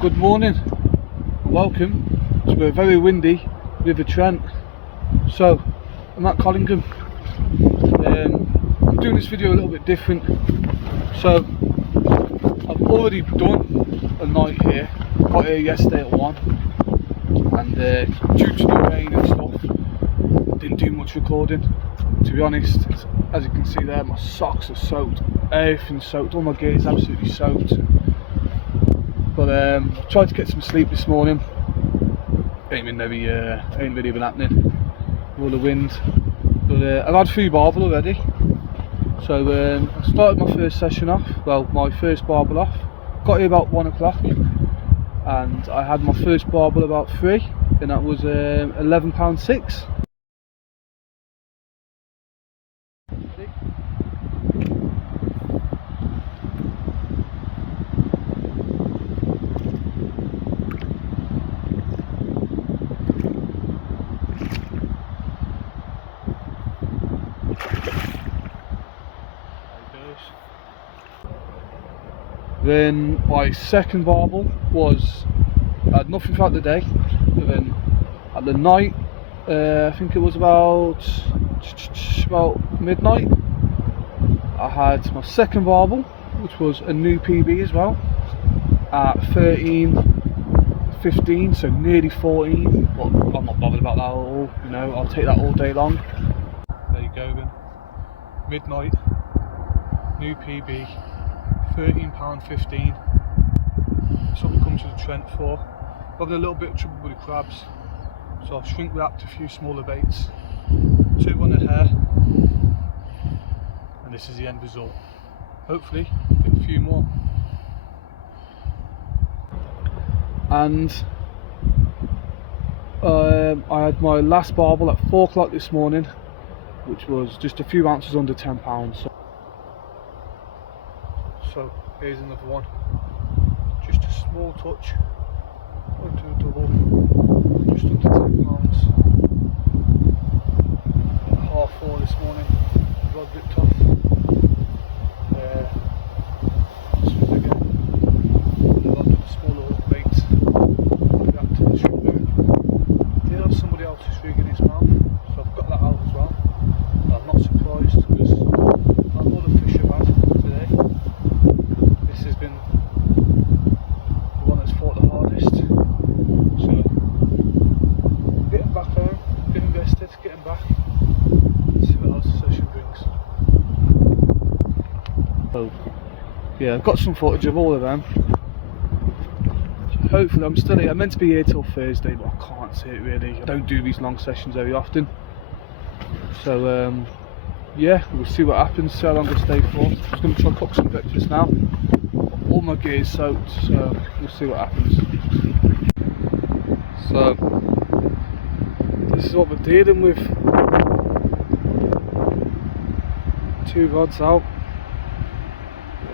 Good morning, welcome to a very windy River Trent. So I'm at Collingham. I'm doing this video a little bit different. So I've already done a night here, got here yesterday at 1, and due to the rain and stuff, didn't do much recording. To be honest, as you can see there, my socks are soaked, everything's soaked, all my gear is absolutely soaked. But I tried to get some sleep this morning. Ain't really been happening with all the wind. But I've had 3 barbel already. So I started my first session off, well, my first barbel off. Got here about 1 o'clock, and I had my first barbel about 3, and that was £11.6. Then my second barbel was, I had nothing throughout the day, and then at the night, I think it was about midnight, I had my second barbel, which was a new PB as well, at 13.15, so nearly 14, but I'm not bothered about that at all, you know, I'll take that all day long. There you go then, midnight, new PB. £13.15. That's what we come to the Trent for. Having a little bit of trouble with the crabs, so I've shrink wrapped a few smaller baits, 2 on a hair, and this is the end result. Hopefully get a few more. And I had my last barbel at 4 o'clock this morning, which was just a few ounces under £10. So here's another one, just a small touch, onto a double, just under £10. At 4:30 this morning, rod ripped off. This was again, the rod with a smaller hook bait, wrapped to the shrimp hook. Did have somebody else's rig in his mouth, so I've got that out as well. I'm not surprised, because I've all the fish I've had today. This has been the one that's fought the hardest. So getting back home, getting rested, getting back. Let's see what else the session brings. So yeah, I've got some footage of all of them. So hopefully I'm still here. I'm meant to be here till Thursday, but I can't see it really. I don't do these long sessions very often. So yeah, we'll see what happens, see how long I stay for. I'm just going to try and cook some breakfast now. All my gear is soaked, so we'll see what happens. So this is what we're dealing with. 2 rods out.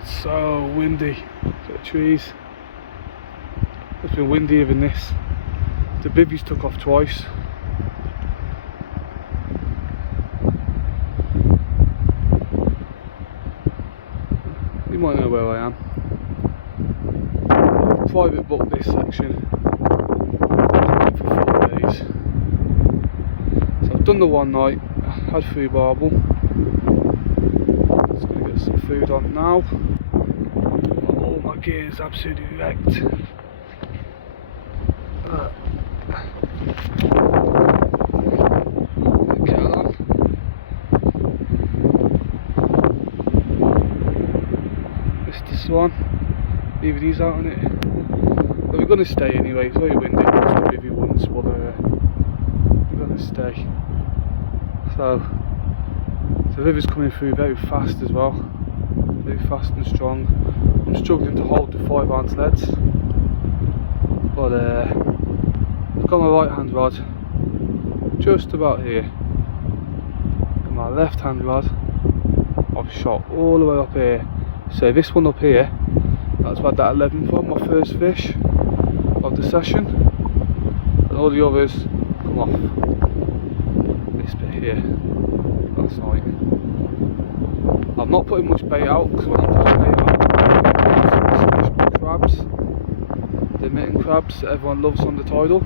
It's so windy. Look at the trees. It's been windier than this. The bivvies took off twice. You might know where I am. Private booked this section for 4 days. So I've done the one night, had 3 barbel. Just going to get some food on now. All my gear is absolutely wrecked. Kettle on. Missed this one. Leave these out on it. But we're going to stay anyway, it's very windy, just to give you once, but we're going to stay. So the river's coming through very fast as well, very fast and strong. I'm struggling to hold the 5-ounce leads, but I've got my right hand rod just about here, and my left hand rod I've shot all the way up here. So this one up here, that's where that 11 from, my first fish of the session, and all the others come off this bit here last night. I'm not putting much bait out, because when I'm putting bait out, I'm fishing crabs, the mitten crabs that everyone loves on the tidal.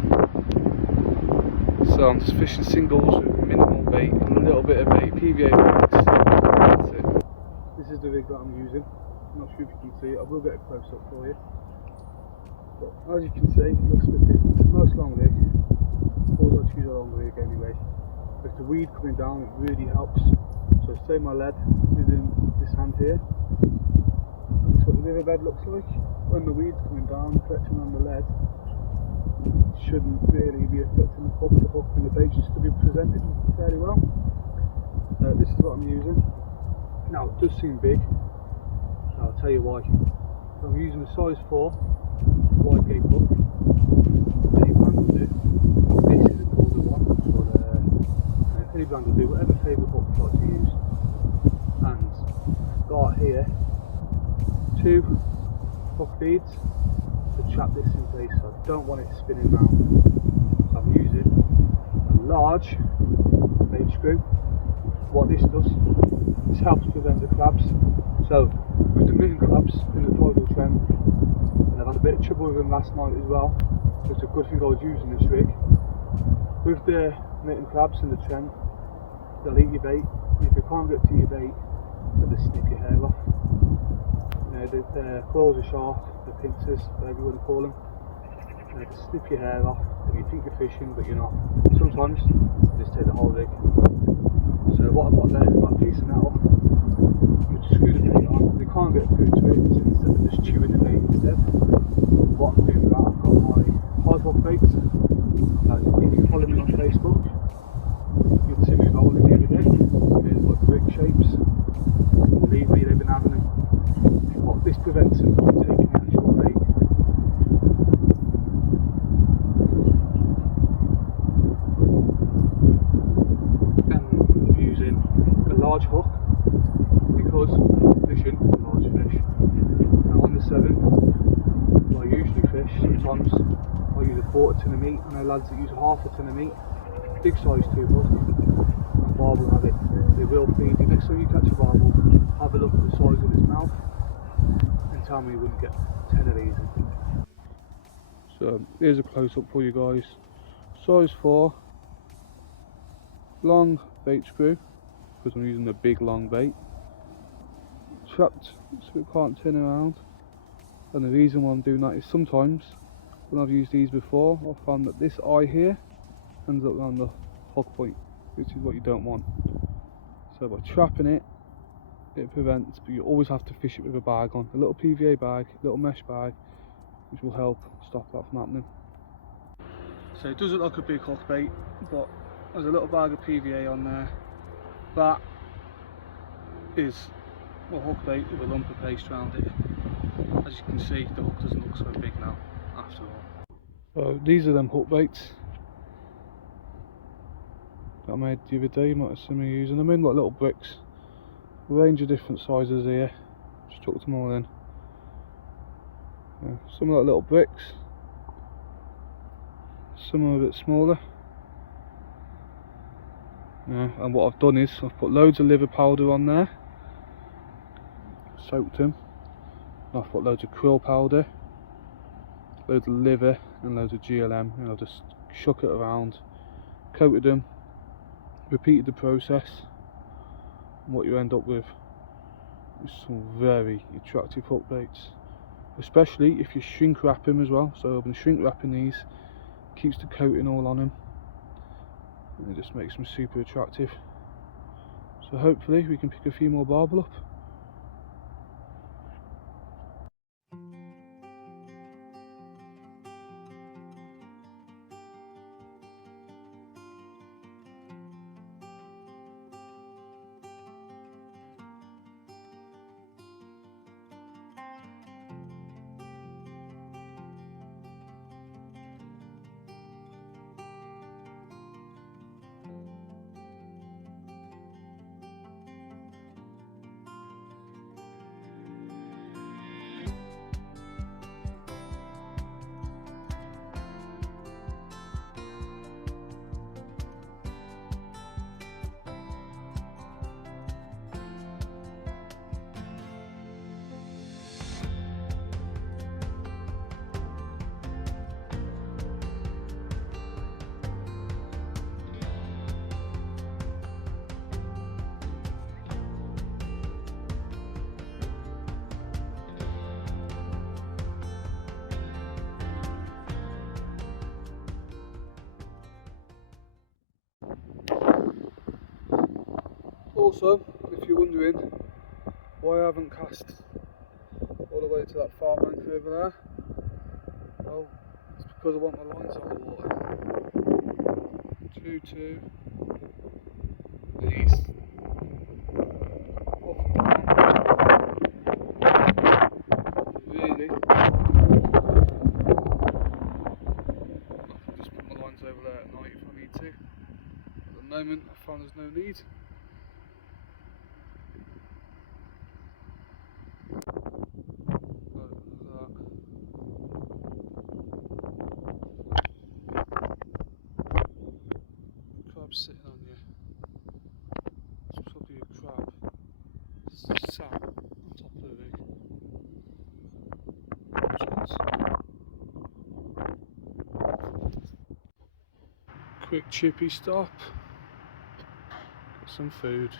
So I'm just fishing singles with minimal bait and a little bit of bait, PVA baits. That's it. This is the rig that I'm using. I'm not sure if you can see it, I will get a close up for you. But as you can see, it looks a bit different. It's a nice long rig. Always like to use a long rig anyway. With the weed coming down, it really helps. So say my lead is in this hand here. That's what the riverbed looks like. When the weed's coming down, collecting on the lead, it shouldn't really be affecting the hook. The hook and the bait should still be presented fairly well. This is what I'm using. Now it does seem big. I'll tell you why. So I'm using a size 4 wide gate hook. Any brand will do. This is a golden one, but any brand will do, whatever favourite hook you like to use. And I've got here 2 hook beads to trap this in place, so I don't want it spinning round. So I'm using a large bait screw. What this does, this helps prevent the crabs. So with the mitten crabs in the tidal trent, and I've had a bit of trouble with them last night as well, so it's a good thing I was using this rig. With the mitten crabs in the trent, they'll eat your bait. If you can't get to your bait, they'll just snip your hair off. You know, the claws are sharp, the pincers, whatever you want to call them. They just snip your hair off, and you think you're fishing, but you're not. Sometimes they just take the whole rig. So what I've got there is about a piece of metal. I'm just screw the bait on. They can't get through to it, so instead of just chewing the bait instead. What I'm doing with that, I've got my hard hook baits. If you follow me on Facebook, you'll see me rolling the other day. There's like brick shapes. Believe me, they've been having them. But this prevents them from taking the actual bait. Large hook, because I'm fishing large fish. Now on the 7, I usually fish, sometimes I use a 1/4 tin of meat. I know lads that use 1/2 tin of meat, big size 2 hook, and barbel have it. They will feed you. Next time you catch a barbel, have a look at the size of its mouth and tell me you wouldn't get 10 of these in. So here's a close up for you guys. Size 4 long bait screw, because I'm using the big long bait, trapped so it can't turn around. And the reason why I'm doing that is sometimes when I've used these before, I've found that this eye here ends up around the hook point, which is what you don't want. So by trapping it, it prevents, but you always have to fish it with a bag on, a little PVA bag, little mesh bag, which will help stop that from happening. So it does look like a big hook bait, but there's a little bag of PVA on there. That is a hook bait with a lump of paste around it. As you can see, the hook doesn't look so big now after all. So these are them hook baits that I made the other day. You might have seen me using them in like little bricks. A range of different sizes here. Just chucked them all in. Yeah, some are like little bricks, some are a bit smaller. Yeah, and what I've done is I've put loads of liver powder on there, soaked them. I've put loads of krill powder, loads of liver and loads of GLM, and I've just shook it around, coated them, repeated the process, and what you end up with is some very attractive hook baits, especially if you shrink wrap them as well. So I've been shrink wrapping these, keeps the coating all on them, and it just makes them super attractive. So hopefully we can pick a few more barbel up. Also, if you're wondering why I haven't cast all the way to that far bank over there, well, it's because I want my lines on the water. True to the east. Up and down. Really, I can just put my lines over there at night if I need to. At the moment, I found there's no need. Sitting on you. It's probably a crab sat on top of the rig. Quick chippy stop. Get some food.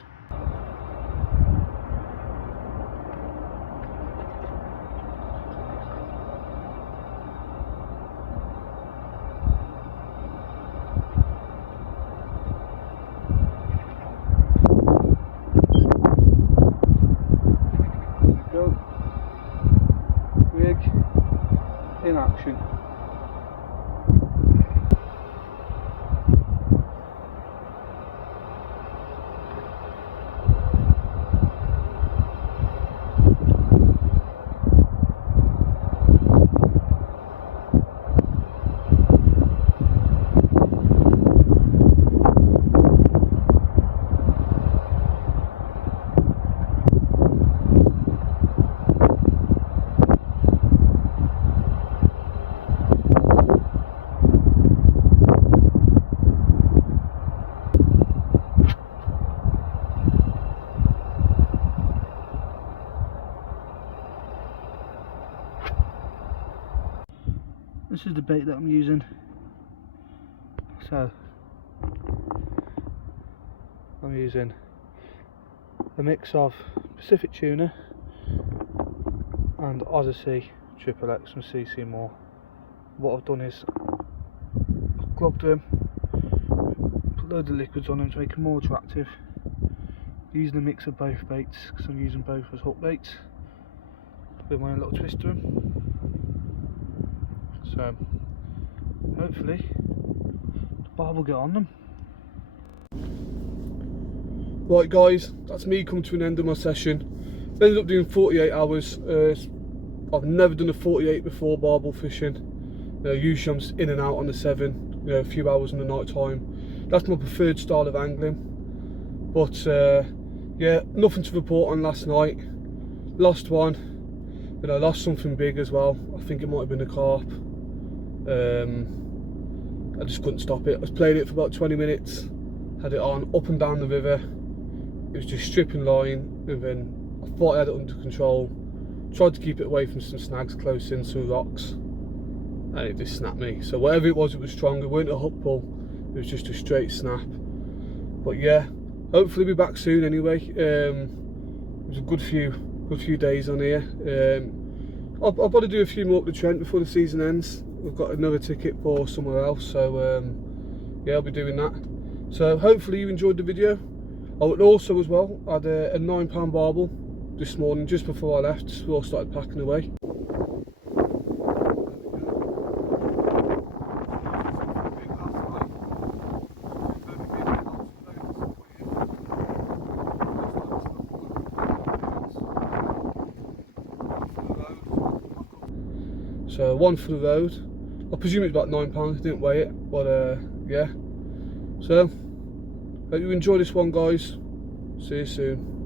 In action. This is the bait that I'm using. So I'm using a mix of Pacific tuna and Odyssey Triple X from CC Moore. What I've done is I've clogged them, put loads of liquids on them to make them more attractive. Using a mix of both baits because I'm using both as hook baits with my own little twist to them. So hopefully the bar will get on them. Right guys, that's me come to an end of my session. Ended up doing 48 hours. I've never done a 48 before barbel fishing. Usually I'm just in and out on the 7, a few hours in the night time. That's my preferred style of angling. But yeah, nothing to report on last night. Lost one, lost something big as well. I think it might have been a carp. I just couldn't stop it. I was playing it for about 20 minutes, had it on up and down the river. It was just stripping line, and then I thought I had it under control. Tried to keep it away from some snags close in, some rocks, and it just snapped me. So whatever it was strong. It weren't a hook pull, it was just a straight snap. But yeah, hopefully be back soon anyway. It was a good few days on here. I'll probably do a few more up the Trent before the season ends. We've got another ticket for somewhere else, so yeah, I'll be doing that. So hopefully you enjoyed the video. Oh, and also as well, I had a £9 barbel this morning just before I left, before I started packing away. So one for the road. I presume it's about £9, I didn't weigh it, but yeah. So hope you enjoy this one guys. See you soon.